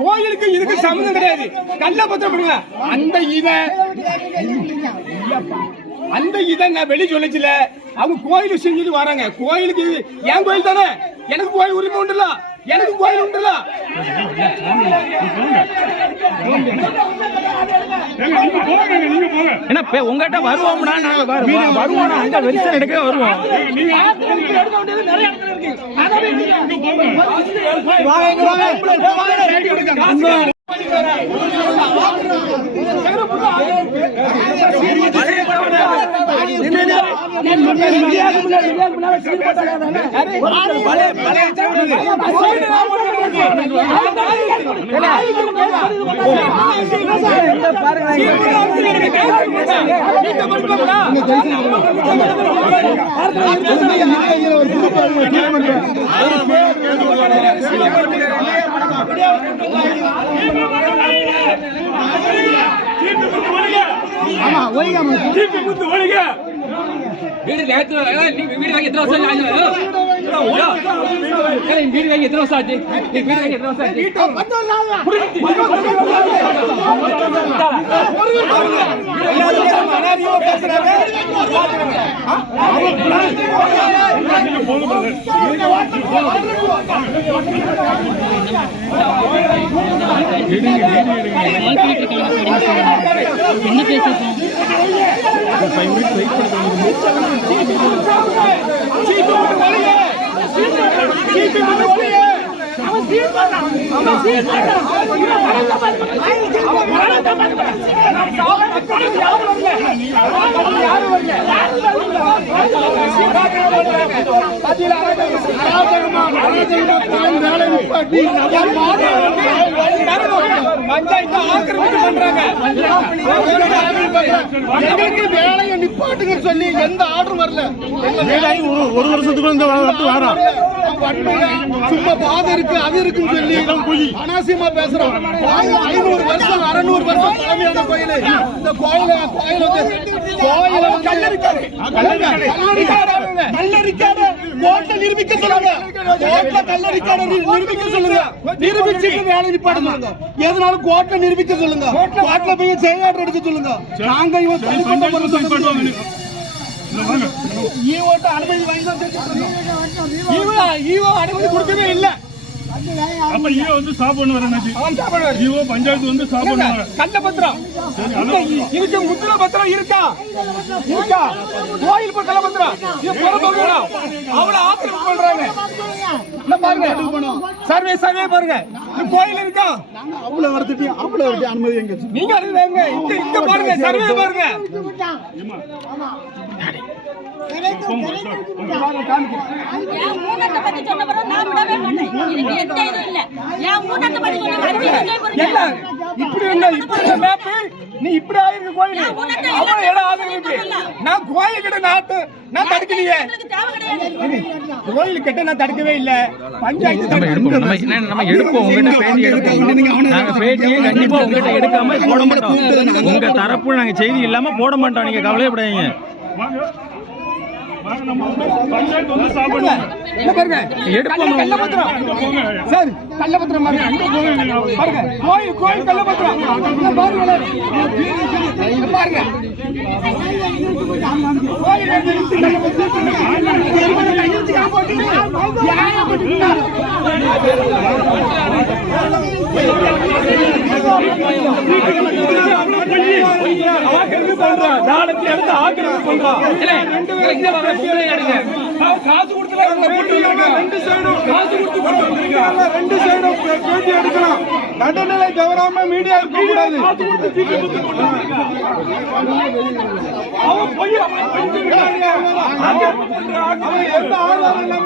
கோயிலுக்கு இதுக்கு சம்மந்தம் கிடையாது. கல்ல பத்திரம் பண்ணுங்க அந்த இத அந்த இதை நான் வெளியே சொல்லிச்சுல. அவங்க கோயிலுக்கு செஞ்சுட்டு வராங்க. கோயிலுக்கு இது என் கோயில் தானே? எனக்கு கோயில் உரிமை உண்டுல. எனக்கு கோயில் உண்டுல என்ன உங்ககிட்ட வருவோம்னா நாங்க வருவோம். அங்க வெரிசல் எடுக்க வருவோம். நிறைய இடத்துல இருக்கு அதாவது நீங்க போங்க சீட்டு குத்து ஒழிங்க சீட்டு குத்து ஒழிங்க வீடு நேத்து வீடு வாங்கி எத்தனை வருஷம் ஆச்சு வீடு வாங்கி எத்தனை வருஷம் ஆச்சு நீ வீடு வாங்கி எத்தனை வருஷம் ஆச்சு நீங்க போங்க brother. என்ன பேசிட்டு சீட்டு விட்டு ஒழிய சீட்டு விட்டு ஒழிய பஞ்சாயத்து ஆக்கிரமிச்சு பண்றாங்க. எங்களுக்கு வேலையை நிப்பாட்டுங்க சொல்லி எந்த ஆர்டரும் வரல. ஒரு வருஷத்துக்குள்ள இந்த வந்து சும்மா பாதை இருக்கு அது இருக்குன்னு சொல்லி அனாவசியமா பேசுறோம். ஐநூறு வருஷம் அறுநூறு வருஷம் பழமையான கோயில். இந்த கோயில கோயில் வந்து கோயில கல்லறிக்காரு கல்லறிக்காரு கோட்டை நிரூபிக்க சொல்லுங்க. கோட்டை கல்லறிக்காரு நிரூபிக்க சொல்லுங்க. நிரூபிச்சுட்டு வேலை நிப்பாட்ட சொல்லுங்க. எதனாலும் கோட்டை நிரூபிக்க சொல்லுங்க. கோட்டை போய் செயலாற்ற எடுக்க சொல்லுங்க. நாங்க இவன் தனிப்பட்ட ஈவோட்ட அனுமதி வாங்கி தான் ஈவோ அனுமதி கொடுக்கவே இல்லை. அப்ப ஈவோ வந்து அவன் சாப்பிடுவாரு. ஈவோ பஞ்சாயத்து வந்து பத்திரம். இந்த இ- இதுக்கு முத்திர பத்திரம் இருக்கா? இருக்கா? கோயில் கள்ள பத்திரம். அவ்வளவு ஆக்கிரமிப்பு பண்றாங்க பாருங்க. சர்வே சர்வே பாருங்க. கோயில் இருக்கா? அவ்வளவு வரத்துட்டு அவ்வளவு வரட்டு அனுமதி எங்க நீங்க இங்க இங்க பாருங்க. சர்வே பாருங்க. என்ன இப்படி என்ன? இப்படி என்ன? மேப்பு நீ இப்படி ஆயிருக்கு கோயில் அவ்வளவு இடம் ஆதரவு நான் கோயில் கிட்ட நாட்டு நான் தடுக்கலையே. கோயில் கிட்ட நான் தடுக்கவே இல்ல. பஞ்சாயத்து நம்ம எடுப்போம். நம்ம என்ன நம்ம எடுப்போம்? உங்ககிட்ட பேட்டி எடுப்போம். நாங்க பேட்டியே கண்டிப்பா உங்ககிட்ட எடுக்காம போட மாட்டோம். உங்க தரப்பு நாங்க செய்தி இல்லாம போட மாட்டோம். நீங்க கவலைப்படாதீங்க பாருங்க எடுப்போம். கள்ள- கள்ள பத்திரம் சார் கள்ள பத்திரம் பாருங்க பாருங்க. கோயில் கோயில் கள்ள பத்திரம் இங்க பாருங்க. இங்க பாருங்க ஆக்கிரமிப்பு பண்றான். நாளைக்கு எடுத்து ஆக்கிரமிப்பு பண்றான். காசு கொடுத்து எடுக்கலாம். நடுநிலை தவறாம மீடியா இருக்க கூடாது. அவன் பொய் அவன் எந்த ஆதாரம்